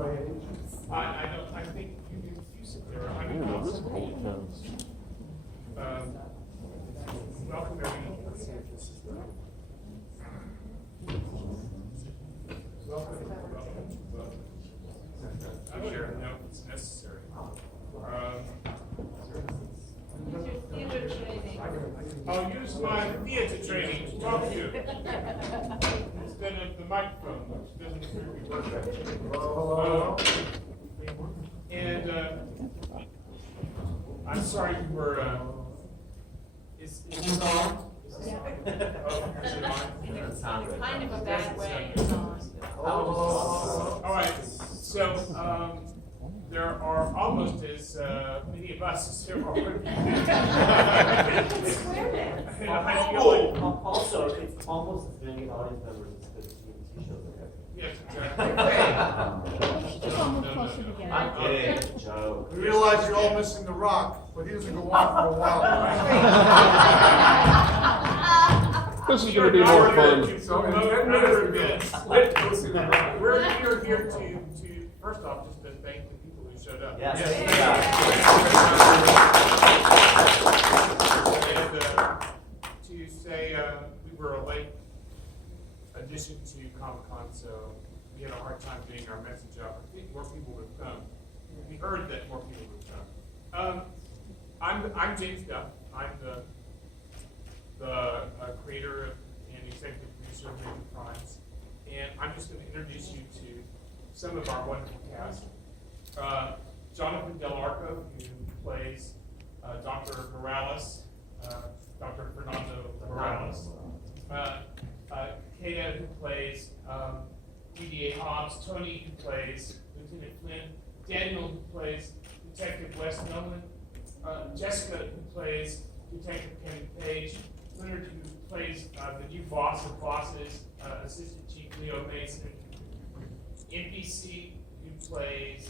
by age? I don't, I think you sit there, I mean, welcome everyone. I'm sure, no, it's necessary. I'll use my theater training to talk to you instead of the microphone, which doesn't appear to be working. And I'm sorry for is this on? Is this on? Oh, is it on? Kind of a bad way it's on. All right, so there are almost as many of us as there are. Also, it's almost as many audience members as the TNT shows are having. Yes, exactly. Just almost closer together. I'm kidding, it's a joke. We realize you're all missing The Rock, but he doesn't go on for a while. This is going to be more fun. So in 10 minutes, we're here to first off just to thank the people who showed up. Yes. And to say we were a late addition to Comic-Con, so we had a hard time getting our message out. I think more people would come. We heard that more people would come. I'm James Duff. I'm the creator and executive producer of Major Crimes, and I'm just going to introduce you to some of our wonderful cast. Jonathan Del Arco, who plays Dr. Morales, Dr. Fernando Morales. Kaya, who plays DDA Hobbs. Tony, who plays Lieutenant Flynn. Daniel, who plays Detective Wes Nolan. Jessica, who plays Detective Kenny Page. Leonard, who plays the new boss of bosses, Assistant Chief Leo Mason. NBC, who plays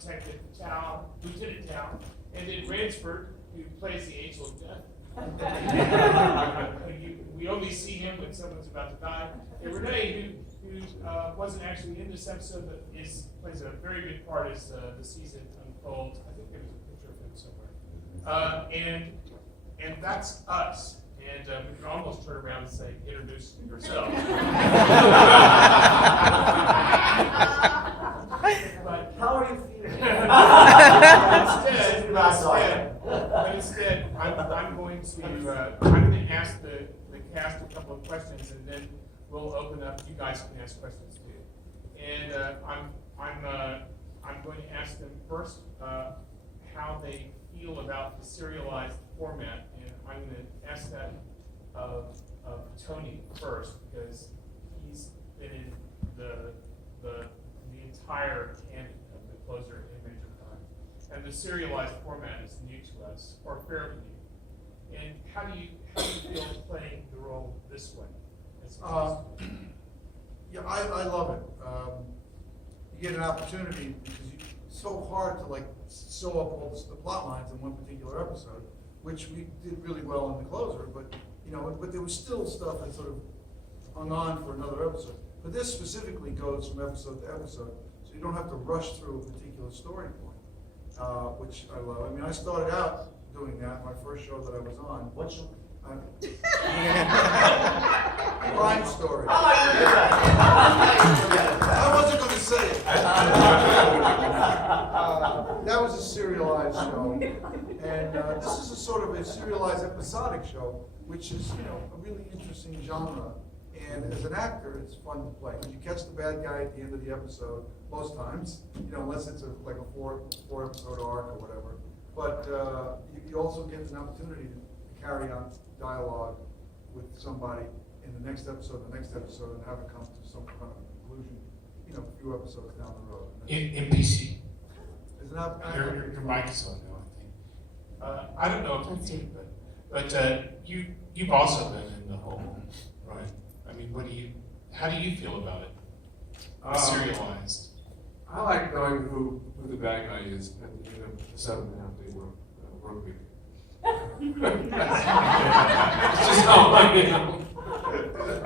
Detective Tao, Lieutenant Tao, and then Ransford, who plays the Angel of Death. We only see him when someone's about to die. And Renee, who wasn't actually in this episode, but plays a very big part as the season unfolds. I think there was a picture of him somewhere. And that's us. And we can almost turn around and say, introduce yourself. But How are you feeling? instead, I'm going to ask the cast a couple of questions, and then we'll open up. You guys can ask questions too. And I'm going to ask them first how they feel about the serialized format, and I'm going to ask that of Tony first, because he's been in the entire canon of the closer in Major Crimes, and the serialized format is new to us, or fairly new. And how do you feel playing the role this way? Yeah, I love it. You get an opportunity because it's so hard to like sew up all the plot lines in one particular episode, which we did really well in the closer, but there was still stuff that sort of hung on for another episode. But this specifically goes from episode to episode, so you don't have to rush through a particular story point, which I love. I mean, I started out doing that, my first show that I was on. What show? Crime Story. Oh, I remember that. I wasn't going to say it. That was a serialized show, and this is a sort of a serialized episodic show, which is a really interesting genre. And as an actor, it's fun to play because you catch the bad guy at the end of the episode most times, unless it's like a four episode arc or whatever. But you also get an opportunity to carry on dialogue with somebody in the next episode, and have it come to some kind of conclusion, a few episodes down the road. NPC. Is that Your mic is on now, I think. I don't know if it's you, but you've also been in the whole, right? I mean, how do you feel about it? Serialized. I like knowing who the bad guy is at the end of the 7.5-day work week. It's just how I am.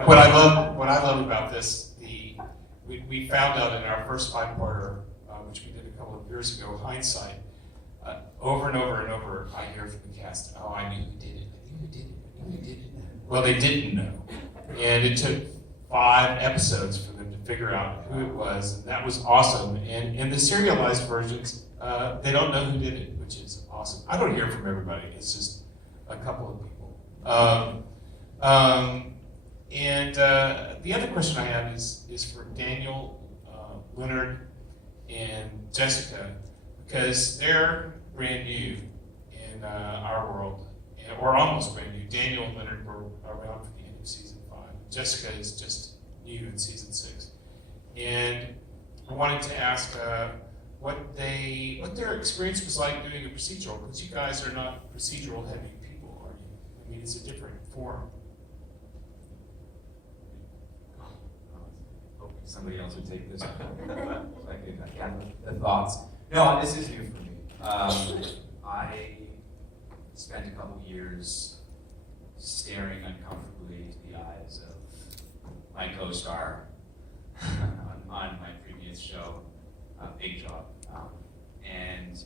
What I love about this, the we found out in our first five-parter, which we did a couple of years ago, Hindsight, over and over and over, I hear from the cast, oh, I knew you did it, I knew you did it, I knew you did it. Well, they didn't know. And it took 5 episodes for them to figure out who it was, and that was awesome. And in the serialized versions, they don't know who did it, which is awesome. I don't hear from everybody, it's just a couple of people. And the other question I have is for Daniel, Leonard, and Jessica, because they're brand new in our world, or almost brand new. Daniel and Leonard were around for the end of season 5. Jessica is just new in season 6. And I wanted to ask what their experience was like doing a procedural, because you guys are not procedural heavy people, are you? I mean, it's a different form. Hoping somebody else would take this. So I can gather the thoughts. No, this is new for me. I spent a couple years staring uncomfortably into the eyes of my co-star on my previous show, Big Job, and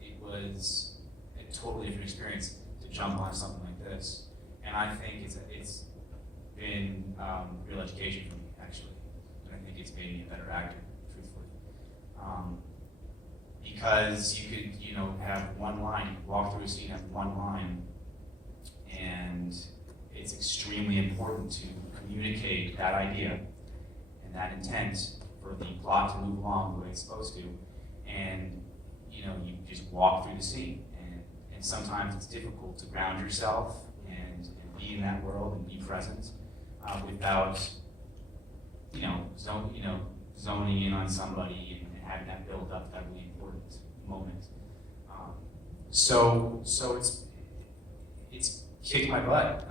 it was a totally different experience to jump on something like this. And I think it's been real education for me, actually. And I think it's made me a better actor, truthfully. Because you could, have one line, you could walk through a scene, have one line, and it's extremely important to communicate that idea and that intent for the plot to move along the way it's supposed to. And, you just walk through the scene. And sometimes it's difficult to ground yourself and be in that world and be present without, zoning in on somebody and having that build up that really important moment. So it's kicked my butt,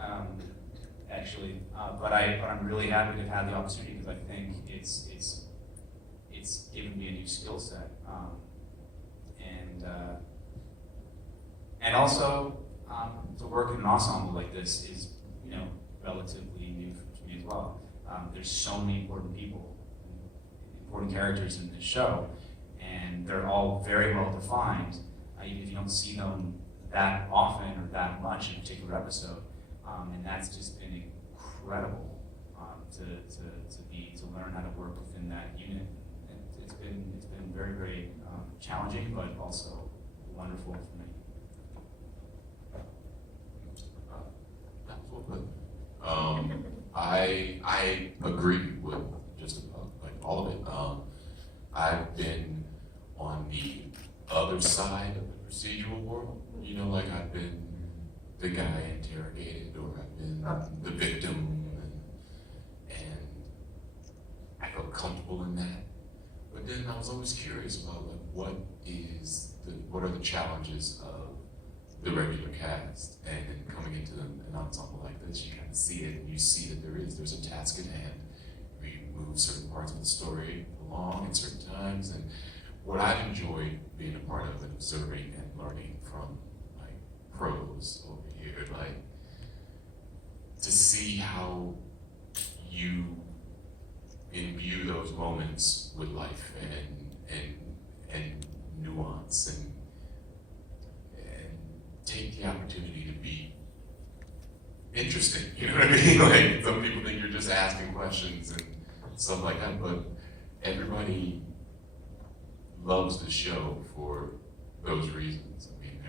actually. But I'm really happy to have had the opportunity because I think it's given me a new skill set, and also to work in an ensemble like this is relatively new to me as well. There's so many important people, important characters in this show, and they're all very well defined, even if you don't see them that often or that much in a particular episode. And that's just been incredible to learn how to work within that unit. And it's been very, very challenging, but also wonderful for me. I agree with just about like all of it. I've been on the other side of the procedural world. I've been the guy interrogated, or I've been the victim, and I felt comfortable in that. But then I was always curious about what are the challenges of the regular cast, and then coming into an ensemble like this, you kind of see it, and you see that there's a task at hand. We move certain parts of the story along at certain times, and what I've enjoyed being a part of and observing and learning from my pros over here, to see how you imbue those moments with life and nuance and take the opportunity to be interesting, you know what I mean? Some people think you're just asking questions and stuff like that, but everybody loves the show for those reasons. I mean,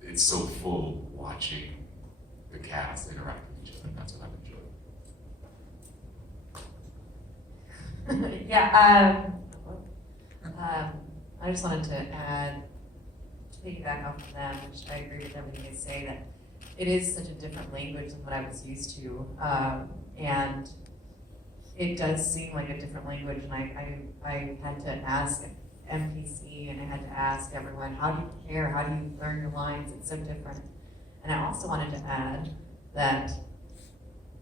it's so full watching the cast interact with each other, and that's what I've enjoyed. Yeah, I just wanted to add, to piggyback off of that, which I agree with everything they say, that it is such a different language than what I was used to, and it does seem like a different language, and I had to ask MPC, and I had to ask everyone, how do you prepare, how do you learn your lines, it's so different. And I also wanted to add that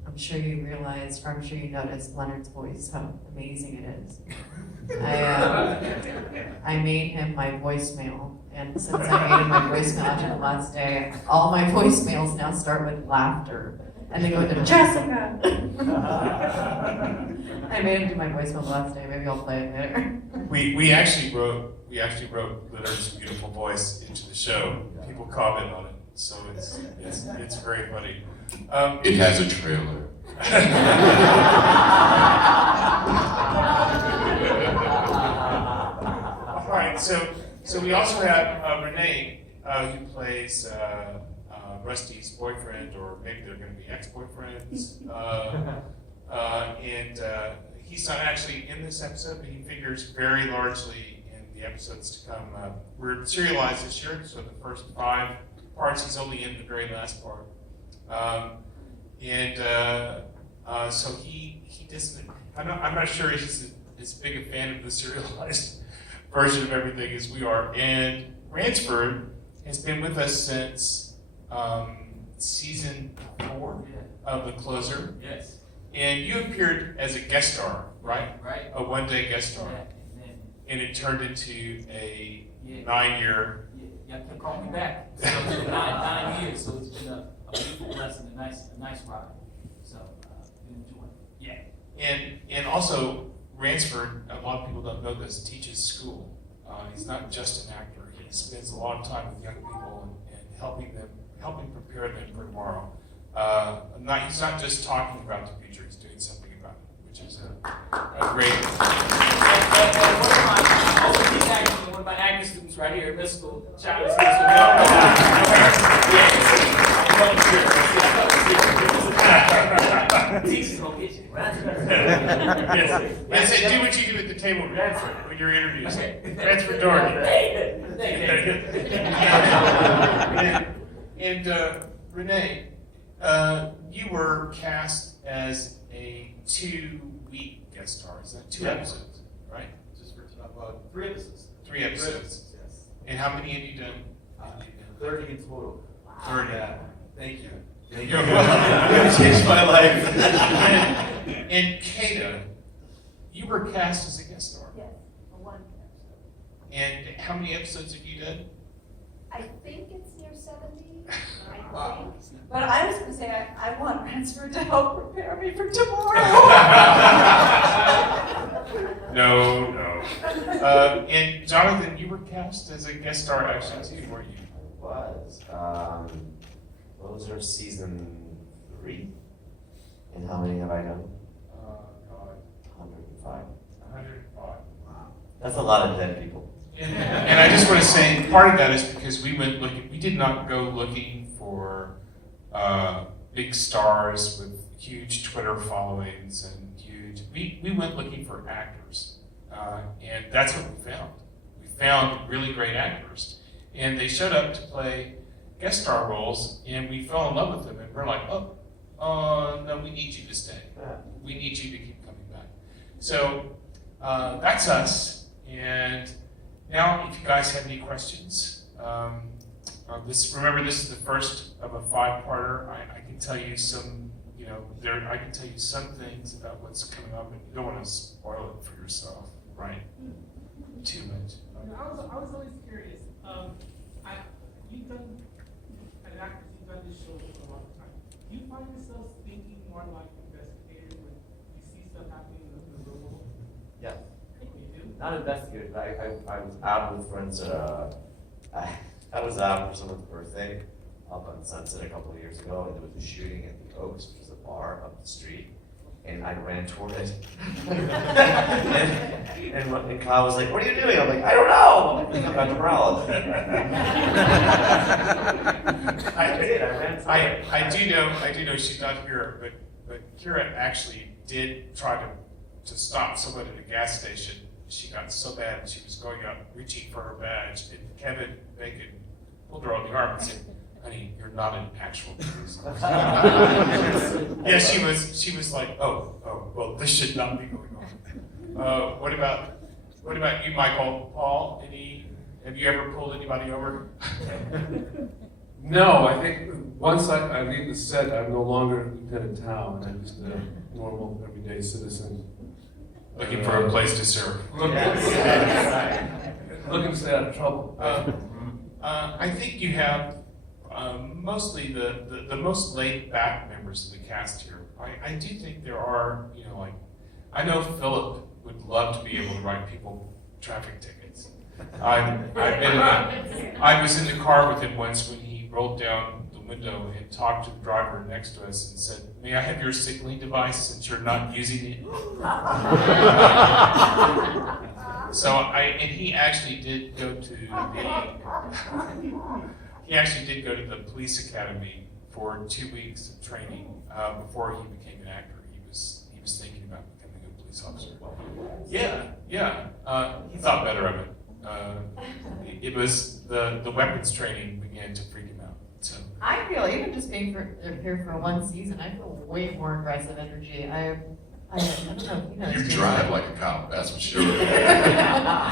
I'm sure you realized, or I'm sure you noticed Leonard's voice, how amazing it is. I made him my voicemail, and since I made him my voicemail after the last day, all my voicemails now start with laughter. and they go into Jessica. I made him do my voicemail the last day. Maybe I'll play it later. We actually wrote Leonard's beautiful voice into the show. People comment on it, so it's very funny. It has a trailer. All right, so we also have Renee, who plays Rusty's boyfriend, or maybe they're going to be ex-boyfriends. And he's not actually in this episode, but he figures very largely in the episodes to come. We're serialized this year, so the first 5 parts, he's only in the very last part. So he doesn't, I'm not sure he's as big a fan of the serialized version of everything as we are. And Ransford has been with us since season 4 of The Closer. Yes. And you appeared as a guest star, right? Right. A one-day guest star. Yeah. And it turned into a Yeah. 9-year. Yeah, kept calling me back. So it's been 9 years, so it's been a beautiful lesson, a nice ride. So, been enjoying it. Yeah. And also, Ransford, a lot of people don't know this, teaches school. He's not just an actor. He spends a lot of time with young people and helping prepare them for tomorrow. He's not just talking about the future, he's doing something about it, which is a great. One of my acting students right here at middle school, child is Teachers gonna get you. Yes, do what you do at the table when you're interviewed. Transfer Doherty. And Renee, you were cast as a 2-week guest star. Is that 2 episodes, right? Just for about 3 episodes. 3 episodes. Yes. And how many have you done? 30 in total. 30. Yeah. Thank you. You're You changed my life. And Kata, you were cast as a guest star. Yes, a 1 episode. And how many episodes have you done? I think it's near 70, I Wow. think. But I was gonna say, I want Ransford to help prepare me for tomorrow. No. And Jonathan, you were cast as a guest star actually too, weren't you? Was. Those are season 3. And how many have I done? God, 105. 105. Wow. That's a lot of dead people. And I just want to say, part of that is because we did not go looking for big stars with huge Twitter followings and we went looking for actors. And that's what we found. We found really great actors. And they showed up to play guest star roles, and we fell in love with them, and we're like, no, we need you to stay. We need you to keep coming back. So that's us, and now if you guys have any questions, remember this is the first of a 5-parter. I can tell you some, I can tell you some things about what's coming up, and you don't want to spoil it for yourself, right? Too much. I was always curious. You've done this show for a long time. Do you find yourselves thinking more like investigators when you see stuff happening in the real world? Yeah. You do? Not investigators. I was out with friends I was out for someone's birthday up on Sunset a couple of years ago, and there was a shooting at the Oaks, which is a bar up the street, and I ran toward it. and Kyle was like, "What are you doing?" I'm like, "I don't know. I think I'm Dr. Morales." I did. I ran toward it. I do know she's not here, but Kira actually did try to stop someone at a gas station. She got so bad she was going out reaching for her badge, and Kevin Bacon pulled her on the arm and said, "Honey, you're not an actual police officer." Yeah, she was like, oh, well, this should not be going on. What about you, Michael? Paul, have you ever pulled anybody over? No, I think once I leave the set, I'm no longer Lieutenant Town. I'm just a normal, everyday citizen. Looking for a place to serve. Looking to stay out of trouble. I think you have mostly the most laid back members of the cast here. I do think there are, you know, like, I know Philip would love to be able to write people traffic tickets. I was in the car with him once when he rolled down the window and talked to the driver next to us and said, "May I have your signaling device since you're not using it?" And he actually did go to the police academy for 2 weeks of training before he became an actor. He was thinking about becoming a police officer. Yeah. He thought better of it. It was the weapons training began to freak him out. So I feel, even just being here for one season, I feel way more aggressive energy. I don't know, you know. You drive like a cop, that's for sure. You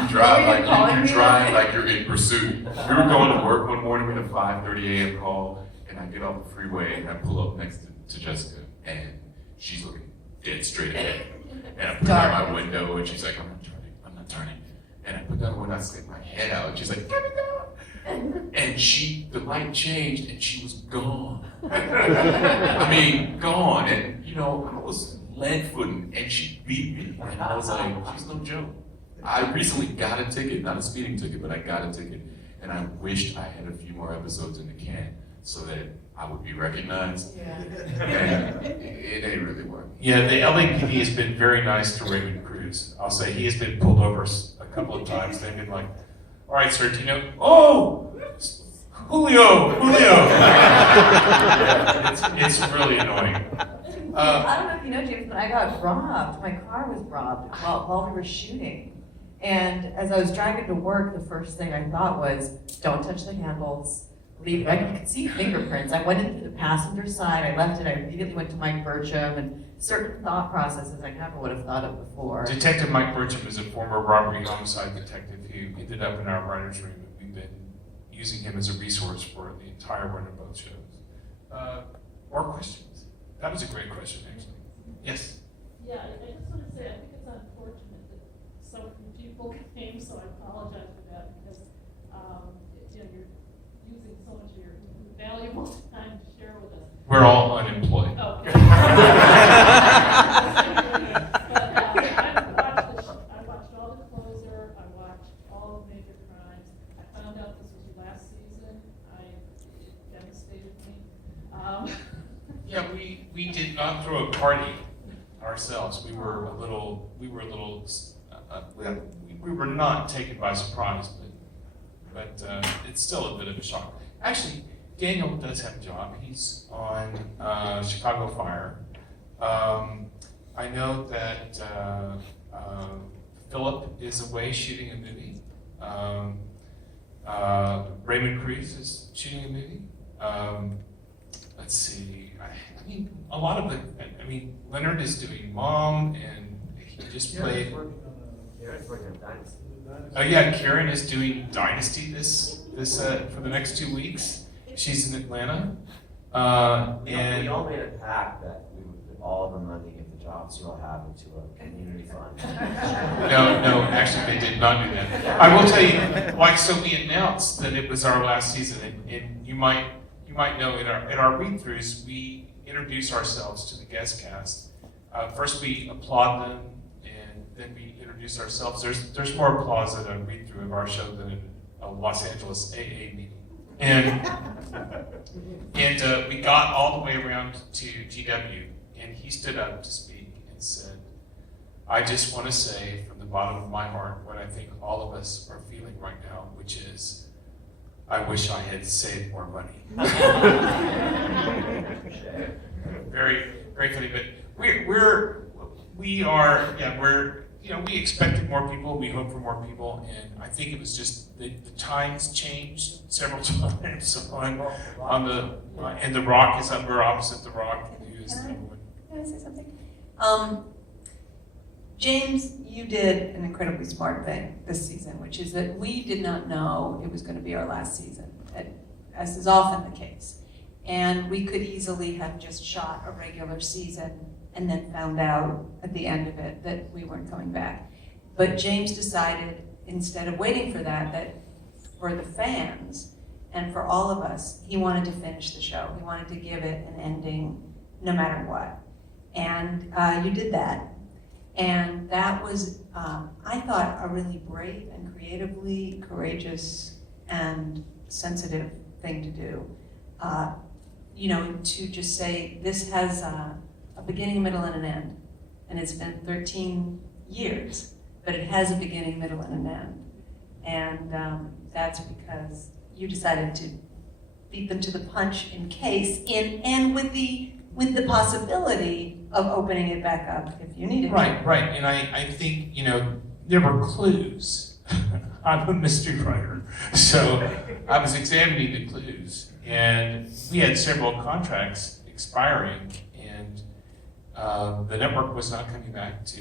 drive like you're in pursuit. We were going to work one morning with a 5:30 a.m. call, and I get off the freeway and I pull up next to Jessica, and she's looking dead straight ahead. And I put down my window, and she's like, I'm not turning. And I put down the window, I stick my head out, and she's like, "Get me down." And the light changed, and she was gone. I mean, gone. And, you know, I was lead-footing, and she beat me. And I was like, she's no joke. I recently got a ticket, not a speeding ticket, but I got a ticket. And I wished I had a few more episodes in the can so that I would be recognized. Yeah. And it ain't really working. yeah, the LAPD has been very nice to Raymond Cruz. I'll say he has been pulled over a couple of times. They've been like, "All right, sir, do you know?" "Oh, Julio." It's really annoying. I don't know if you know, James, but I got robbed. My car was robbed while we were shooting. And as I was driving to work, the first thing I thought was, don't touch the handles. Leave. I could see fingerprints. I went into the passenger side. I left it. I immediately went to Mike Burcham, and certain thought processes I never would have thought of before. Detective Mike Burcham is a former robbery homicide detective who ended up in our writer's room, and we've been using him as a resource for the entire run of both shows. More questions? That was a great question, actually. Yes? Yeah, I just want to say, I think it's unfortunate that so few people came, so I apologize for that, because, you know, you're using so much of your valuable time to share with us. We're all unemployed. Okay. I watched all The Closer, I watched all of Major Crimes. I found out this was your last season. It devastated me. Yeah, we did not throw a party ourselves. We were not taken by surprise, but it's still a bit of a shock. Actually, Daniel does have a job. He's on Chicago Fire. I know that Philip is away shooting a movie. Raymond Cruz is shooting a movie. Let's see. I mean, a lot of Leonard is doing Mom, and he just played. Karen's working on Dynasty. Oh yeah, Karen is doing Dynasty this for the next 2 weeks. She's in Atlanta. And we all made a pact that we would put all the money of the jobs you all have into a community fund. No, actually they did not do that. I will tell you, so we announced that it was our last season, and you might know in our read-throughs we introduce ourselves to the guest cast. First we applaud them, and then we introduce ourselves. There's more applause at a read-through of our show than in a Los Angeles AA meeting. And we got all the way around to GW, and he stood up to speak and said, "I just want to say from the bottom of my heart what I think all of us are feeling right now, which is, I wish I had saved more money." Very, very funny, but we expected more people, we hoped for more people, and I think it was just the times changed several times and the Rock is up, we're opposite the Rock. Can I say something? James, you did an incredibly smart thing this season, which is that we did not know it was going to be our last season, as is often the case. And we could easily have just shot a regular season and then found out at the end of it that we weren't coming back. But James decided, instead of waiting for that for the fans and for all of us, he wanted to finish the show. He wanted to give it an ending no matter what. And you did that. And that was, I thought, a really brave and creatively courageous and sensitive thing to do. You know, to just say, this has a beginning, middle, and an end. And it's been 13 years, but it has a beginning, middle, and an end. And that's because you decided to beat them to the punch in case, and with the possibility of opening it back up if you needed to. Right, and I think, you know, there were clues. I'm a mystery writer, so I was examining the clues, and we had several contracts expiring, and the network was not coming back to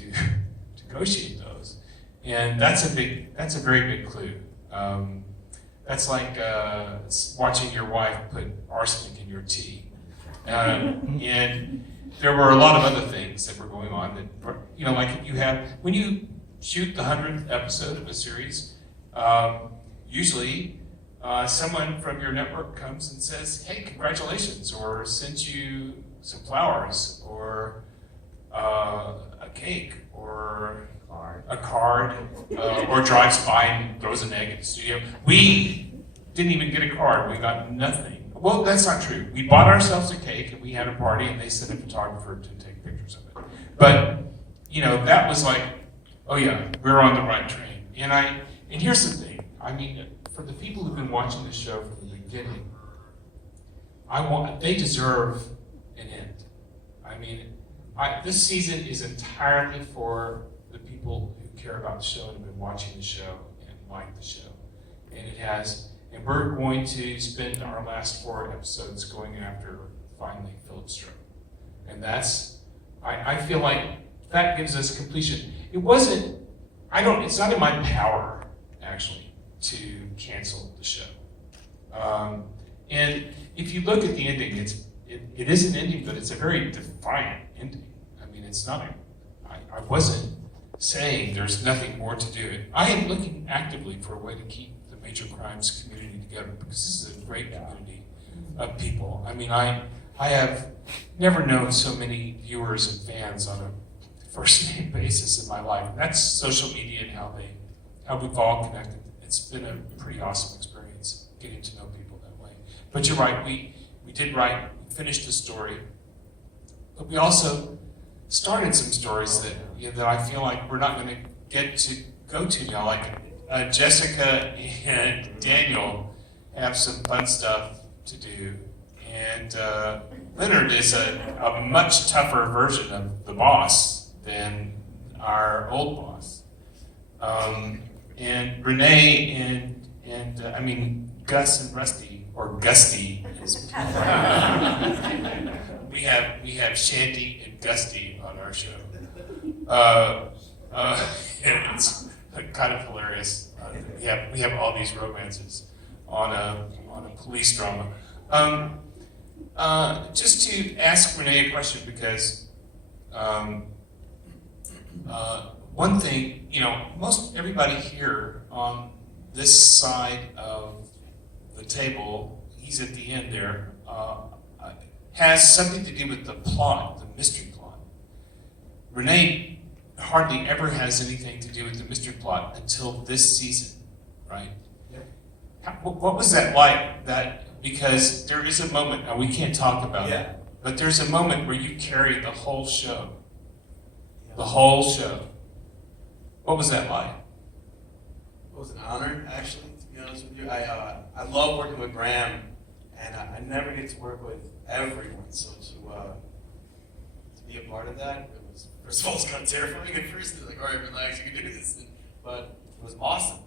negotiate those, and that's a very big clue. That's like watching your wife put arsenic in your tea, and there were a lot of other things that were going on that, you know, like when you shoot the 100th episode of a series, usually someone from your network comes and says, hey, congratulations, or sends you some flowers, or a cake, or a card, or drives by and throws an egg at the studio. We didn't even get a card. We got nothing. Well, that's not true. We bought ourselves a cake, and we had a party, and they sent a photographer to take pictures of it. But, you know, that was like, oh yeah, we're on the right train. And here's the thing. I mean, for the people who've been watching this show from the beginning, they deserve an end. I mean, this season is entirely for the people who care about the show and have been watching the show and like the show. And it has, and we're going to spend our last 4 episodes going after, finally, Philip Stroh. And that's, I feel like that gives us completion. It's not in my power, actually, to cancel the show. And if you look at the ending, it is an ending, but it's a very defiant ending. I mean, it's not I wasn't saying there's nothing more to do. I am looking actively for a way to keep the Major Crimes community together, because this is a great community of people. I mean, I have never known so many viewers and fans on a first name basis in my life. And that's social media and how we've all connected. It's been a pretty awesome experience getting to know people that way. But you're right, we did write, we finished the story, but we also started some stories that I feel like we're not going to get to go to now. Like Jessica and Daniel have some fun stuff to do, and Leonard is a much tougher version of the boss than our old boss. And Renee and Gus and Rusty, or Gusty, is we have Shanty and Gusty on our show. And it's kind of hilarious. We have all these romances on a police drama. Just to ask Renee a question, because one thing, you know, most everybody here on this side of the table, he's at the end there, has something to do with the plot, the mystery plot. Renee hardly ever has anything to do with the mystery plot until this season, right? Yeah. What was that like? Because there is a moment, now we can't talk about it, but there's a moment where you carry the whole show. The whole show. What was that like? It was an honor, actually, to be honest with you. I love working with Graham, and I never get to work with everyone. So to be a part of that, it was, first of all, it's kind of terrifying at first. It's like, all right, relax, you can do this. But it was awesome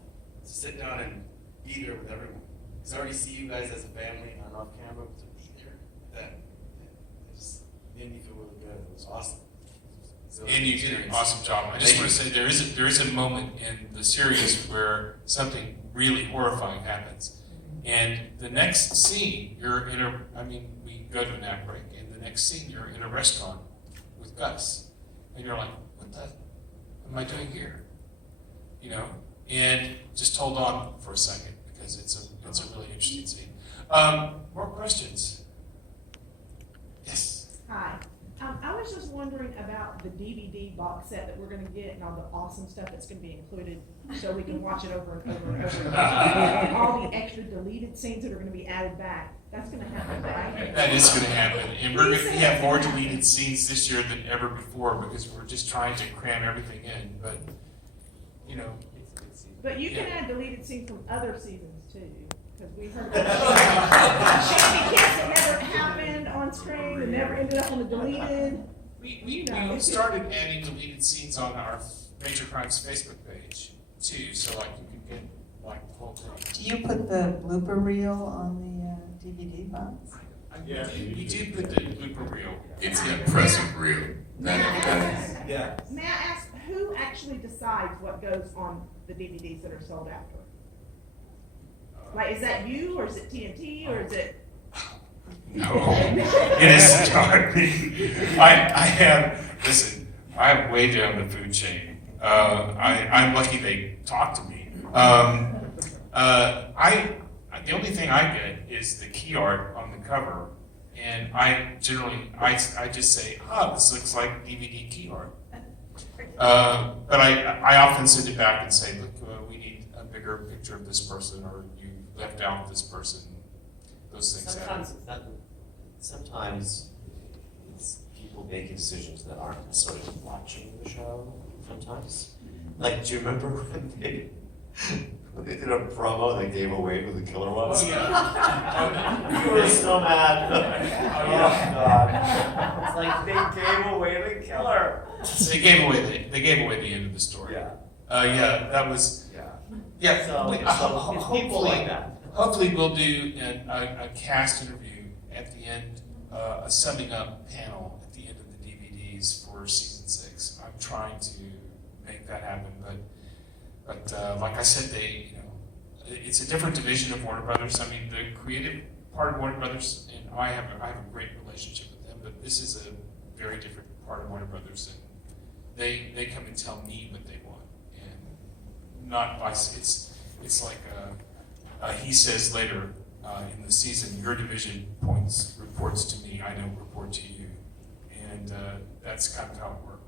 to sit down and be there with everyone. Because I already see you guys as a family and off camera, but to be there, that just made me feel really good. It was awesome. And you did an awesome job. I just want to say there is a moment in the series where something really horrifying happens. And the next scene, we go to an act break, and the next scene you're in a restaurant with Gus. And you're like, what am I doing here? You know? And just hold on for a second, because it's a really interesting scene. More questions? Yes. Hi. I was just wondering about the DVD box set that we're gonna get and all the awesome stuff that's gonna be included, so we can watch it over and over and over again. And all the extra deleted scenes that are gonna be added back, that's gonna happen, right? That is going to happen, and we're going to have more deleted scenes this year than ever before because we're just trying to cram everything in. But you know, But you can Yeah. add deleted scenes from other seasons too, because we heard about Shanty Kiss that never happened on screen and never ended up on the deleted. we started adding deleted scenes on our Major Crimes Facebook page too, so like you can get like the whole thing. Do you put the blooper reel on the DVD box? Yeah, we do put the blooper reel. It's an impressive reel. Yeah. May I ask, who actually decides what goes on the DVDs that are sold after? Like, is that you, or is it TNT, or is it? No, it is not me. I have, listen, I'm way down the food chain. I'm lucky they talk to me. The only thing I get is the key art on the cover, and I generally, I just say, this looks like DVD key art. But I often send it back and say, look, we need a bigger picture of this person, or you left out this person. Those things happen. Sometimes it's people making decisions that aren't necessarily watching the show sometimes. Like, do you remember when they did a promo that gave away who the killer was? Oh, yeah. You were so mad. Oh, God. It's like they gave away the killer. So they gave away the end of the story. Yeah. Yeah, that was. Yeah. So it's people like that. Hopefully, we'll do a cast interview at the end, a summing up panel at the end of the DVDs for season 6. I'm trying to make that happen, but like I said, it's a different division of Warner Brothers. I mean, the creative part of Warner Brothers, and I have a great relationship with them, but this is a very different part of Warner Brothers, and they come and tell me what they want, and not by it's like he says later in the season, your division reports to me, I don't report to you, and that's kind of how it works.